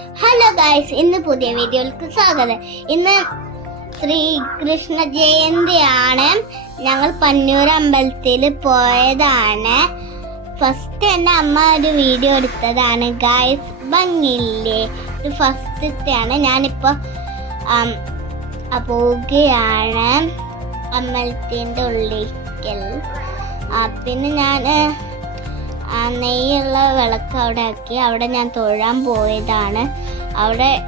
Hello guys ഇന്ന് പുതിയ വീഡിയോയിലേക്ക് സ്വാഗതം. ഇന്ന് ശ്രീകൃഷ്ണ ജയന്തിയാണ്. ഞങ്ങൾ പന്നൂർ അമ്പലത്തിൽ പോയതാണ്. ഫസ്റ്റ് എന്റെ അമ്മ ഒരു വീഡിയോ എടുത്തതാണ്. ഗായ്സ് ഭംഗിയില്ലേ? ഇത് ഫസ്റ്റത്തെയാണ് ഞാനിപ്പോൾ പോവുകയാണ്. അമ്പലത്തിന്റെ ഉള്ളിക്കൽ ആ, പിന്നെ ഞാൻ നെയ്യുള്ള വിളക്ക് അവിടെ ആക്കി. അവിടെ ഞാൻ തൊഴാൻ പോയതാണ്. അവിടെ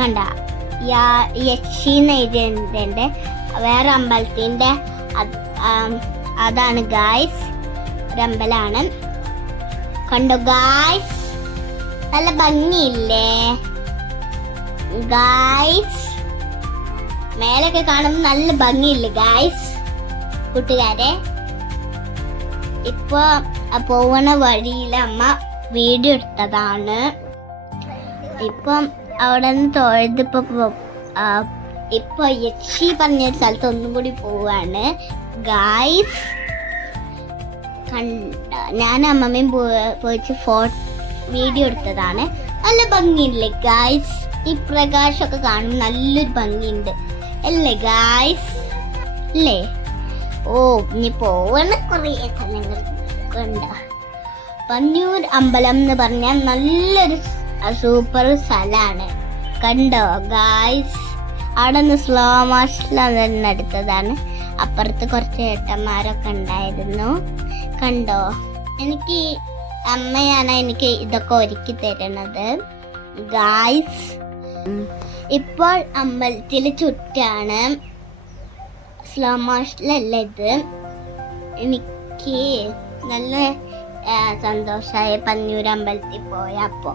കണ്ട യാ- യക്ഷി നെയ്തിന്റെ വേറെ അമ്പലത്തിന്റെ അതാണ് ഗായ്സ് ഒരമ്പലാണ് കണ്ടോ ഗായ്സ് നല്ല ഭംഗിയില്ലേ? ഗായ്സ് മേലൊക്കെ കാണുമ്പോൾ നല്ല ഭംഗിയില്ലേ ഗായ്സ് കൂട്ടുകാരെ? ഇപ്പൊ പോവണ വഴിയിൽ അമ്മ വീഡിയോ എടുത്തതാണ്. ഇപ്പം അവിടെ നിന്ന് തൊഴുതിപ്പോ ഇപ്പൊ യക്ഷി പറഞ്ഞ സ്ഥലത്ത് ഒന്നും കൂടി പോവാണ്. ഗായ്സ് കണ്ട ഞാൻ അമ്മമ്മയും പോയിച്ച് ഫോ വീഡിയോ എടുത്തതാണ്. നല്ല ഭംഗിയില്ലേ ഗായ്സ് ഈ പ്രകാശമൊക്കെ കാണുമ്പോൾ നല്ലൊരു ഭംഗിയുണ്ട്. അല്ലേ ഗായ്സ് അല്ലേ? ഓ ഇനി പോവണ കുറേ സ്ഥലങ്ങൾ ഉണ്ട് പന്നിയൂർ അമ്പലം എന്ന് പറഞ്ഞാൽ നല്ലൊരു സൂപ്പർ സ്ഥലമാണ്. കണ്ടോ ഗായ്സ് അവിടെ നിന്ന് സ്ലോ മോഷനിൽ അടുത്തതാണ് അപ്പുറത്ത് കുറച്ച് ഏട്ടന്മാരൊക്കെ ഉണ്ടായിരുന്നു. കണ്ടോ? എനിക്ക് അമ്മയാണ് എനിക്ക് ഇതൊക്കെ ഒരുക്കി തരുന്നത് ഗായ്സ് ഇപ്പോൾ അമ്പലത്തിൽ ചുറ്റാണ്. സ്ലോ മോഷനിലല്ല ഇത് എനിക്ക് നല്ല സന്തോഷമായ പന്നിയൂർ അമ്പലത്തിൽ പോയപ്പോൾ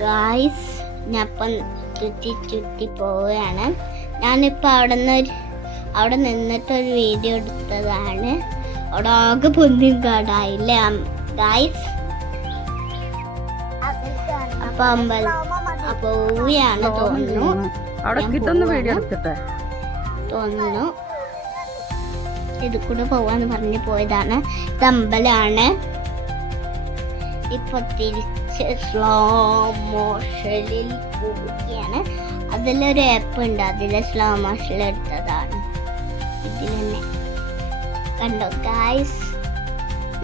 ഗായ്സ് ഞാനിപ്പം ചുറ്റി ചുറ്റി പോവുകയാണ്. ഞാനിപ്പോൾ അവിടെ നിന്ന് അവിടെ നിന്നിട്ടൊരു വീഡിയോ എടുത്തതാണ്. അവിടെ ആകെ പൊന്നും കാടായില്ലേ? ഗായ്സ്? അപ്പൊ അമ്പലം പോവുകയാണ് തോന്നുന്നു. അവിടെ കിട്ടുന്ന. വീഡിയോ എടുത്തിട്ടെ? തോന്നുന്നു. ഇത് കൂടെ പോവാന്ന് പറഞ്ഞ് പോയതാണ്. ഇത് ഇപ്പൊ തിരിച്ച് സ്ലോ മോഷനിൽ പോവുകയാണ്. അതിലൊരു ആപ്പ് ഉണ്ട്. അതിലെ സ്ലോ മോഷൻ എടുത്തതാണ്. ഇതിൽ തന്നെ. കണ്ടോ ഗായ്സ്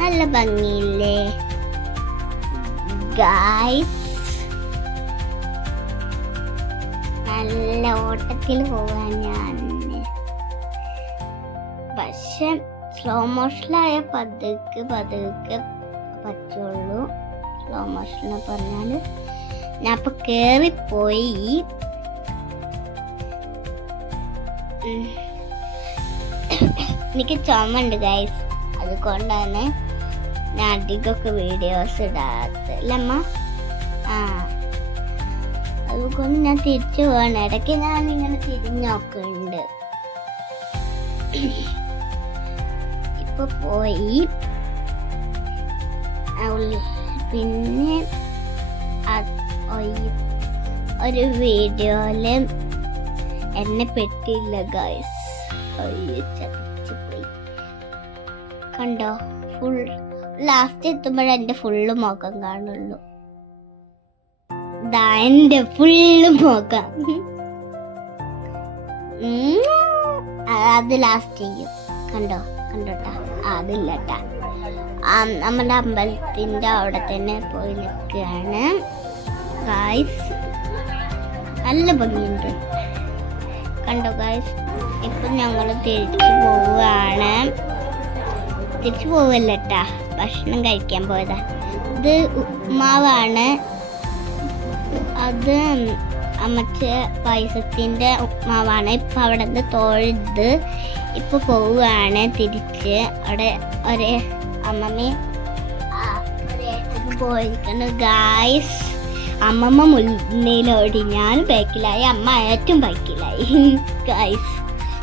നല്ല ഭംഗിയില്ലേ? ഗായ്സ് നല്ല ഓട്ടത്തിൽ പോവാൻ ഞാൻ പക്ഷെ സ്ലോ മോഷനിലായ പതുക്കെ പതുക്കെ പറ്റുള്ളൂ. സ്ലോ മോഷൻ എന്ന് പറഞ്ഞാൽ ഞാൻ ഇപ്പൊ കേറിപ്പോയി. ഉം. എനിക്ക് ചുമണ്ട് ഗൈസ് അതുകൊണ്ടാണ് ഞാൻ അധികമൊക്കെ വീഡിയോസ് ഇടാത്തത്. അല്ലമ്മ ആ. അതുകൊണ്ട് ഞാൻ തിരിച്ചു പോകണം ഇടയ്ക്ക് ഞാൻ ഇങ്ങനെ തിരിഞ്ഞു നോക്കുന്നുണ്ട് ഇപ്പൊ പോയി. പിന്നെ ഒരു വീഡിയോയിൽ എന്നെ പെട്ടില്ല ഗൈസ് പോയി. കണ്ടോ? ഫുൾ ലാസ്റ്റ് എത്തുമ്പോഴേ എന്റെ ഫുള്ള് മുഖം കാണുള്ളൂ. ഇതാ എന്റെ ഫുള്ള് മുഖം. അത് ലാസ്റ്റ് ചെയ്യും. കണ്ടോ? കണ്ടോട്ടാ? ആ, അതില്ലട്ടാ നമ്മുടെ അമ്പലത്തിന്റെ അവിടെ തന്നെ പോയി നിൽക്കുകയാണ്. ഗായ്സ് നല്ല ഭംഗിയുണ്ട്. കണ്ടോ ഗായ്സ് ഇപ്പം ഞങ്ങൾ തിരിച്ചു പോവുകയാണ്. തിരിച്ചു പോവല്ലട്ടാ. ഭക്ഷണം കഴിക്കാൻ പോയതാ. ഇത് ഉപ്മാവാണ് അത് അമ്മച്ച പൈസത്തിന്റെ ഉപ്മാവാണ്. ഇപ്പം അവിടെ നിന്ന് തൊഴുത് ഇപ്പൊ പോവുകയാണ് തിരിച്ച്. അവിടെ ഒരു അമ്മമ്മ പോയിരിക്കുന്നു. ഗായ്സ് അമ്മമ്മ മുന്നിലോടി ഞാൻ ബാക്കിലായി. അമ്മ ഏറ്റവും ബാക്കിലായി. ഗായ്സ്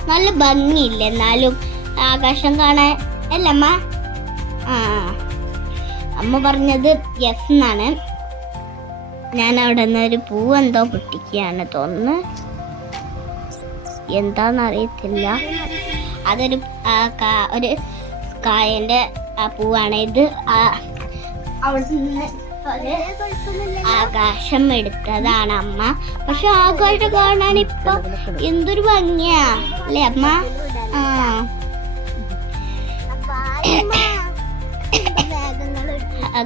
നല്ല ഭംഗിയില്ല? എന്നാലും ആകാശം കാണാൻ അല്ലമ്മ ആ. അമ്മ പറഞ്ഞത് യെസ് എന്നാണ്. ഞാൻ അവിടെ നിന്ന് ഒരു പൂ എന്തോ പൊട്ടിക്കുകയാണ് തോന്നുന്നു. എന്താന്ന് അറിയത്തില്ല അതൊരു ഒരു കായന്റെ ആ പൂവാണ്. ഇത് ആ, അവിടെ നിന്ന് ആകാശം എടുത്തതാണ് അമ്മ. പക്ഷെ ആകാശം കാണാൻ ഇപ്പൊ എന്തൊരു ഭംഗിയാ അല്ലേ അമ്മ? ആ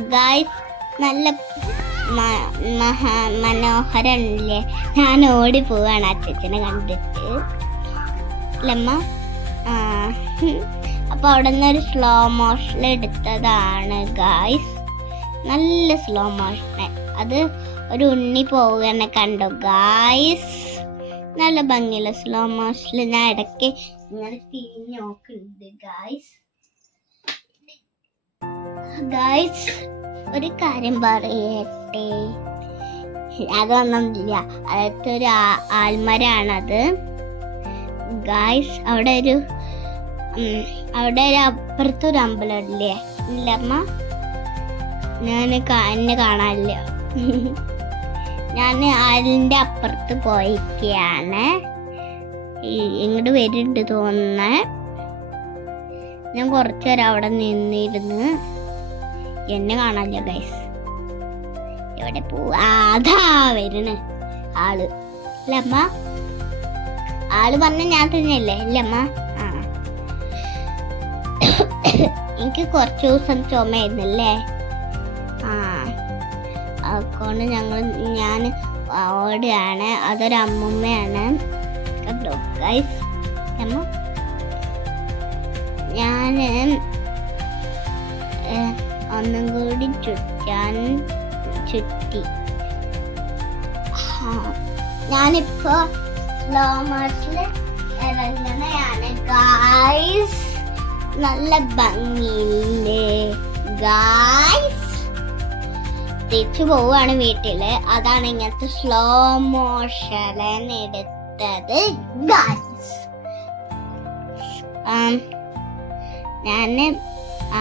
ഗായ്സ് നല്ല മഹാ മനോഹരല്ലേ ഞാൻ ഓടി പോവാണ് അച്ഛനെ കണ്ടിട്ട്. ലമ്മ അപ്പോൾ അപ്പൊ അവിടെ നിന്ന് ഒരു സ്ലോ മോഷൻ എടുത്തതാണ് ഗായ്സ് നല്ല സ്ലോ മോഷൻ അത് ഒരു ഉണ്ണി പോവുകയാണ് കണ്ടു ഗായ്സ് നല്ല ഭംഗിയുള്ള സ്ലോ മോഷൻ ഞാൻ ഇടയ്ക്ക് ഇങ്ങനെ തിരിഞ്ഞ് നോക്കുന്നുണ്ട് ഗായ്സ് ഗായ്സ് ഒരു കാര്യം പറയട്ടെ? അതൊന്നുമില്ല. അതൊക്കെ ഒരു ആൽമരാണത്. ഗായ്സ് അവിടെ ഒരു അവിടെ ഒരു അപ്പുറത്തൊരു അമ്പലം ഇല്ലേ ഇല്ലമ്മ ഞാൻ എന്നെ കാണാനില്ല. ഞാൻ ആലിന്റെ അപ്പുറത്ത് പോയിരിക്കുകയാണ് ഇങ്ങോട്ട് വരുന്നുണ്ട് തോന്നുന്നേ. ഞാൻ കുറച്ചു നേരം അവിടെ നിന്നിരുന്ന് എന്നെ കാണാനില്ല ഗൈസ് എവിടെ പോവാ? വരുന്നു. ആൾ. അല്ല അമ്മ. ആൾ പറഞ്ഞ ഞാൻ തന്നെയല്ലേ? അല്ലേ ആ. എനിക്ക് കുറച്ച് ദിവസം ചുമയായിരുന്നല്ലേ? ആ. അതുകൊണ്ട് ഞങ്ങൾ ഞാൻ ഓടുകയാണ് അതൊരു അമ്മുമ്മയാണ്. കണ്ടോ ഗൈസ് അമ്മ. ഞാൻ ഒന്നും കൂടി ചുറ്റാൻ ചുറ്റി. ഞാനിപ്പോ സ്ലോ മോഷനിൽ ഇറങ്ങുന്നതാണ് ഗായ്സ് നല്ല ഭംഗിയില്ലേ? ഗായ്സ് തിരിച്ചു പോവാണ് വീട്ടിൽ. അതാണ് ഇങ്ങനത്തെ സ്ലോ മോഷൻ എടുത്തത്. ഗായ്സ് ആ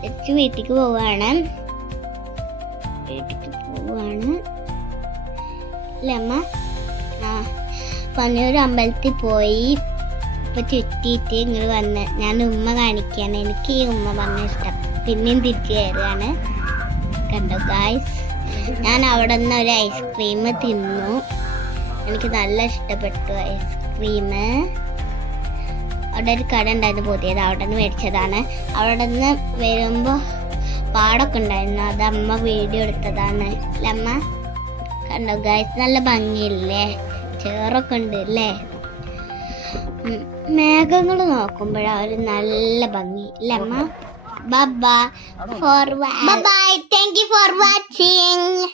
തിരിച്ച് വീട്ടിലേക്ക് പോവാണ് വീട്ടിലേക്ക് പോവാണ് അല്ലമ്മ ആ പന്നിയൂർ അമ്പലത്തിൽ പോയി. ഇപ്പൊ ചുറ്റിയിട്ട് ഇങ്ങോട്ട് വന്ന് ഞാൻ ഉമ്മ കാണിക്കാണ്. എനിക്ക് ഈ ഉമ്മ പറഞ്ഞ ഇഷ്ടം. പിന്നെയും തിരിച്ചു കയറുകയാണ് കണ്ടോ ഗായ്സ് ഞാൻ അവിടെ നിന്ന് ഒരു ഐസ്ക്രീം തിന്നു. എനിക്ക് നല്ല ഇഷ്ടപ്പെട്ടു ഐസ്ക്രീം അവിടെ ഒരു കട ഉണ്ടായിരുന്നു പുതിയത്. അവിടെ നിന്ന് മേടിച്ചതാണ്. അവിടെ നിന്ന് വരുമ്പോൾ പാടൊക്കെ ഉണ്ടായിരുന്നു. അത് അമ്മ വീഡിയോ എടുത്തതാണ്. അമ്മ? കണ്ടോ? ഗായ്സ് നല്ല ഭംഗിയില്ലേ? ചേറൊക്കെ ഉണ്ട് അല്ലേ? മേഘങ്ങൾ നോക്കുമ്പോഴാ ഒരു നല്ല ഭംഗി. അല്ലേ അമ്മ? Bye for bye thank you for watching